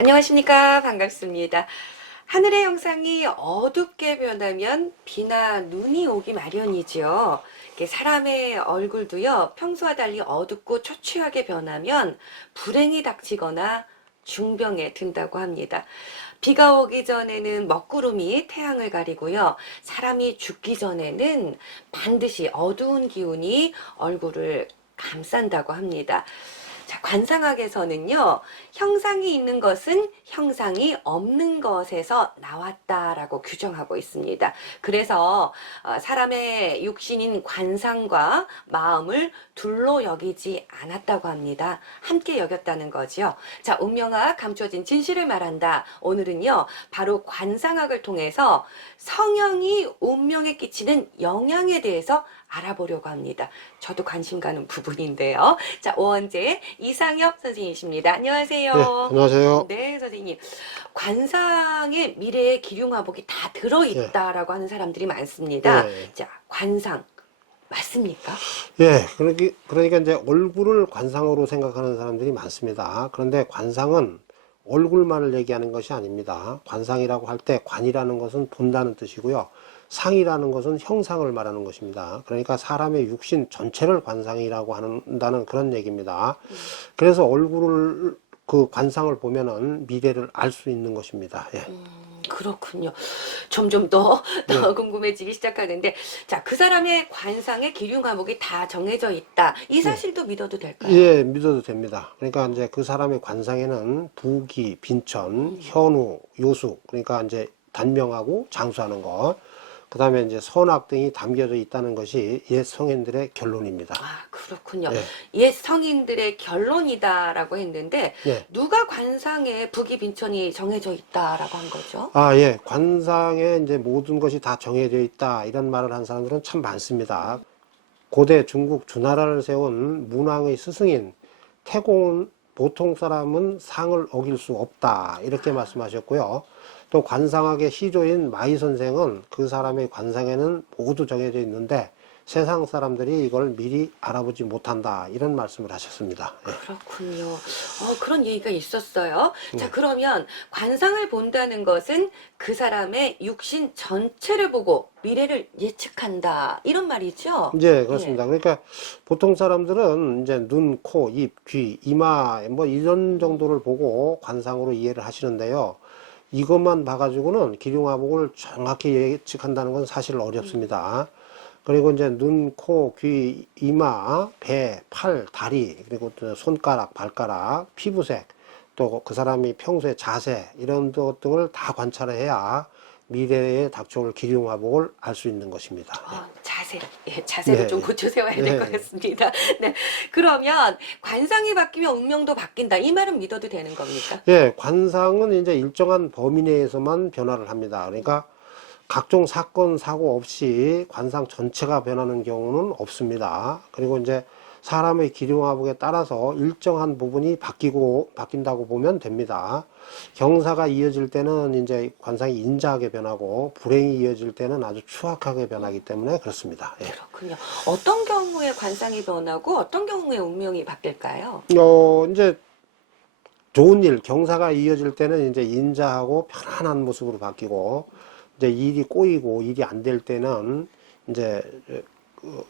안녕하십니까. 반갑습니다. 하늘의 형상이 어둡게 변하면 비나 눈이 오기 마련이지요. 이렇게 사람의 얼굴도요, 평소와 달리 어둡고 초췌하게 변하면 불행이 닥치거나 중병에 든다고 합니다. 비가 오기 전에는 먹구름이 태양을 가리고요. 사람이 죽기 전에는 반드시 어두운 기운이 얼굴을 감싼다고 합니다. 자, 관상학에서는요, 형상이 있는 것은 형상이 없는 것에서 나왔다라고 규정하고 있습니다. 그래서 사람의 육신인 관상과 마음을 둘로 여기지 않았다고 합니다. 함께 여겼다는 거죠. 자, 운명학 감춰진 진실을 말한다. 오늘은요, 바로 관상학을 통해서 성형이 운명에 끼치는 영향에 대해서 알아보려고 합니다. 저도 관심 가는 부분인데요. 자, 오원재 이상엽 선생님이십니다. 안녕하세요. 네, 안녕하세요. 네, 선생님. 관상에 미래의 기륭화복이 다 들어있다라고 하는 사람들이 많습니다. 네. 자, 관상 맞습니까? 예, 그러니까 이제 얼굴을 관상으로 생각하는 사람들이 많습니다. 그런데 관상은 얼굴만을 얘기하는 것이 아닙니다. 관상이라고 할 때 관이라는 것은 본다는 뜻이고요. 상이라는 것은 형상을 말하는 것입니다. 그러니까 사람의 육신 전체를 관상이라고 한다는 그런 얘기입니다. 그래서 얼굴을 그 관상을 보면은 미래를 알 수 있는 것입니다. 예. 그렇군요. 점점 더 네. 궁금해지기 시작하는데, 자, 그 사람의 관상에 기륭 과목이 다 정해져 있다. 이 사실도 믿어도 될까요? 예, 믿어도 됩니다. 그러니까 이제 그 사람의 관상에는 부기, 빈천, 현우, 요수, 그러니까 이제 단명하고 장수하는 것, 그 다음에 이제 선악 등이 담겨져 있다는 것이 옛 성인들의 결론입니다. 아, 그렇군요. 예, 옛 성인들의 결론이다라고 했는데, 예. 누가 관상에 북이 빈천이 정해져 있다라고 한 거죠? 아, 예. 관상에 이제 모든 것이 다 정해져 있다. 이런 말을 한 사람들은 참 많습니다. 고대 중국 주나라를 세운 문왕의 스승인 태공은 보통 사람은 상을 어길 수 없다. 이렇게 말씀하셨고요. 또 관상학의 시조인 마이 선생은 그 사람의 관상에는 모두 정해져 있는데 세상 사람들이 이걸 미리 알아보지 못한다. 이런 말씀을 하셨습니다. 예. 그렇군요. 그런 얘기가 있었어요. 자, 네. 그러면 관상을 본다는 것은 그 사람의 육신 전체를 보고 미래를 예측한다. 이런 말이죠? 이제 그렇습니다. 그러니까 보통 사람들은 이제 눈, 코, 입, 귀, 이마 뭐 이런 정도를 보고 관상으로 이해를 하시는데요. 이것만 봐가지고는 기륭화복을 정확히 예측한다는 건 사실 어렵습니다. 그리고 이제 눈, 코, 귀, 이마, 배, 팔, 다리, 그리고 또 손가락, 발가락, 피부색, 또 그 사람이 평소의 자세 이런 것 등을 다 관찰을 해야 미래에 닥쳐올 기륭화복을 알 수 있는 것입니다. 자세. 예, 자세를 네. 좀 고쳐 세워야 될 것 네. 같습니다. 네. 그러면 관상이 바뀌면 운명도 바뀐다. 이 말은 믿어도 되는 겁니까? 예, 관상은 이제 일정한 범위 내에서만 변화를 합니다. 그러니까 각종 사건, 사고 없이 관상 전체가 변하는 경우는 없습니다. 그리고 이제 사람의 기륭화복에 따라서 일정한 부분이 바뀐다고 보면 됩니다. 경사가 이어질 때는 이제 관상이 인자하게 변하고 불행이 이어질 때는 아주 추악하게 변하기 때문에 그렇습니다. 예. 그렇군요. 어떤 경우에 관상이 변하고 어떤 경우에 운명이 바뀔까요? 이제 좋은 일, 경사가 이어질 때는 이제 인자하고 편안한 모습으로 바뀌고, 이제 일이 꼬이고 일이 안 될 때는 이제 그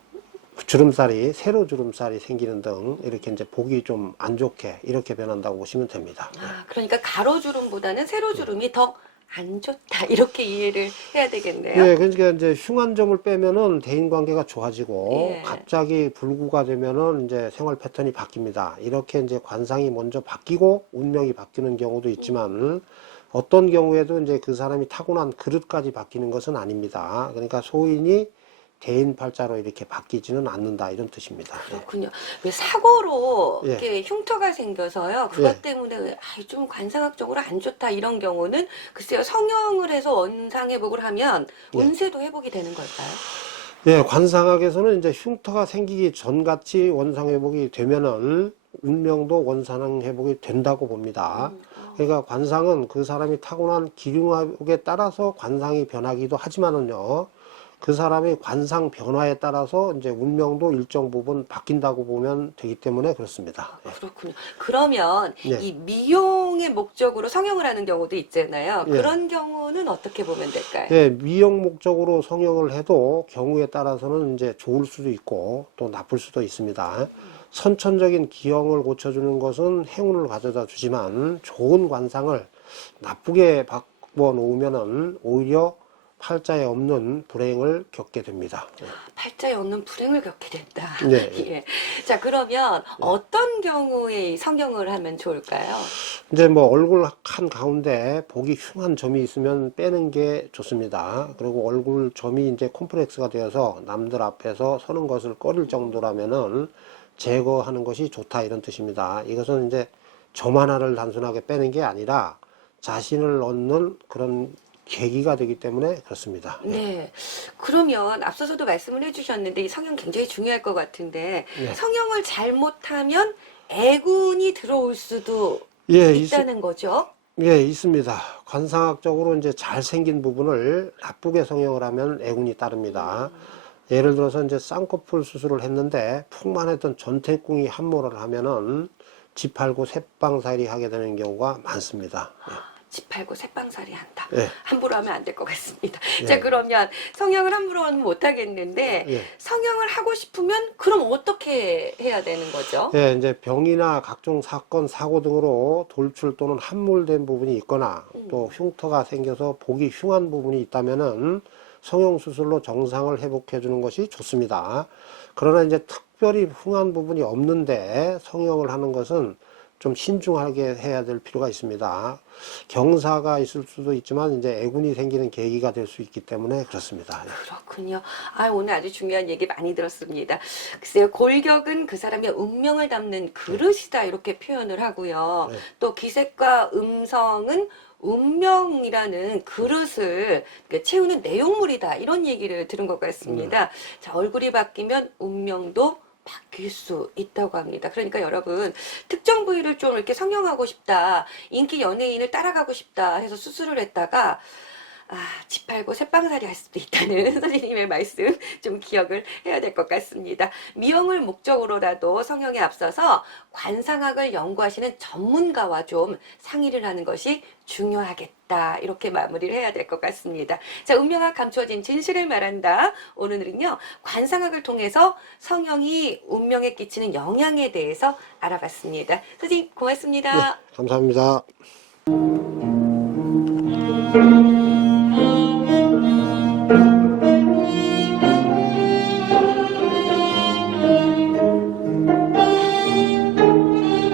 주름살이, 세로 주름살이 생기는 등 이렇게 이제 보기 좀 안 좋게 이렇게 변한다고 보시면 됩니다. 아, 그러니까 가로주름보다는 세로주름이 더 안 좋다. 이렇게 이해를 해야 되겠네요. 예, 그러니까 이제 흉한 점을 빼면은 대인 관계가 좋아지고 예. 갑자기 불구가 되면은 이제 생활 패턴이 바뀝니다. 이렇게 이제 관상이 먼저 바뀌고 운명이 바뀌는 경우도 있지만 어떤 경우에도 이제 그 사람이 타고난 그릇까지 바뀌는 것은 아닙니다. 그러니까 소인이 대인 팔자로 이렇게 바뀌지는 않는다 이런 뜻입니다. 예. 그렇군요. 왜 사고로 예. 이렇게 흉터가 생겨서요. 그것 예. 때문에 좀 관상학적으로 안 좋다 이런 경우는 글쎄요. 성형을 해서 원상 회복을 하면 예. 운세도 회복이 되는 걸까요? 예, 관상학에서는 이제 흉터가 생기기 전같이 원상 회복이 되면은 운명도 원상 회복이 된다고 봅니다. 그러니까 관상은 그 사람이 타고난 기륭학에 따라서 관상이 변하기도 하지만은요, 그 사람의 관상 변화에 따라서 이제 운명도 일정 부분 바뀐다고 보면 되기 때문에 그렇습니다. 예. 그렇군요. 그러면 네. 이 미용의 목적으로 성형을 하는 경우도 있잖아요. 예. 그런 경우는 어떻게 보면 될까요? 예, 미용 목적으로 성형을 해도 경우에 따라서는 이제 좋을 수도 있고 또 나쁠 수도 있습니다. 선천적인 기형을 고쳐주는 것은 행운을 가져다 주지만 좋은 관상을 나쁘게 바꿔 놓으면은 오히려 팔자에 없는 불행을 겪게 됩니다. 팔자에 없는 불행을 겪게 된다. 네. 예. 자, 그러면 어떤 경우에 이 성형을 하면 좋을까요? 이제 뭐 얼굴 한 가운데 보기 흉한 점이 있으면 빼는 게 좋습니다. 그리고 얼굴 점이 이제 콤플렉스가 되어서 남들 앞에서 서는 것을 꺼릴 정도라면은 제거하는 것이 좋다 이런 뜻입니다. 이것은 이제 점 하나를 단순하게 빼는 게 아니라 자신을 얻는 그런 계기가 되기 때문에 그렇습니다. 네. 그러면 앞서서도 말씀을 해주셨는데 이 성형 굉장히 중요할 것 같은데 네. 성형을 잘못하면 애군이 들어올 수도 예, 있다는 거죠? 예, 있습니다. 관상학적으로 이제 잘생긴 부분을 나쁘게 성형을 하면 애군이 따릅니다. 예를 들어서 이제 쌍꺼풀 수술을 했는데 풍만했던 전태궁이 함몰을 하면은 집 팔고 새빵살이 하게 되는 경우가 많습니다. 집 팔고 새빵살이 한다. 예. 함부로 하면 안 될 것 같습니다. 예. 자, 그러면 성형을 함부로는 못 하겠는데 예. 성형을 하고 싶으면 그럼 어떻게 해야 되는 거죠? 예, 이제 병이나 각종 사건, 사고 등으로 돌출 또는 함몰된 부분이 있거나 또 흉터가 생겨서 보기 흉한 부분이 있다면은 성형수술로 정상을 회복해 주는 것이 좋습니다. 그러나 이제 특별히 흉한 부분이 없는데 성형을 하는 것은 좀 신중하게 해야 될 필요가 있습니다. 경사가 있을 수도 있지만 이제 애군이 생기는 계기가 될 수 있기 때문에 그렇습니다. 그렇군요. 아, 오늘 아주 중요한 얘기 많이 들었습니다. 글쎄요, 골격은 그 사람의 운명을 담는 그릇이다 이렇게 표현을 하고요. 네. 또 기색과 음성은 운명이라는 그릇을 채우는 내용물이다 이런 얘기를 들은 것 같습니다. 자, 얼굴이 바뀌면 운명도 바뀔 수 있다고 합니다. 그러니까 여러분 특정 부위를 좀 이렇게 성형하고 싶다, 인기 연예인을 따라가고 싶다 해서 수술을 했다가 집 팔고 새빵살이 할 수도 있다는 선생님의 말씀 좀 기억을 해야 될 것 같습니다. 미용을 목적으로라도 성형에 앞서서 관상학을 연구하시는 전문가와 좀 상의를 하는 것이 중요하겠다. 이렇게 마무리를 해야 될 것 같습니다. 자, 운명학 감추어진 진실을 말한다. 오늘은요, 관상학을 통해서 성형이 운명에 끼치는 영향에 대해서 알아봤습니다. 선생님, 고맙습니다. 감사합니다.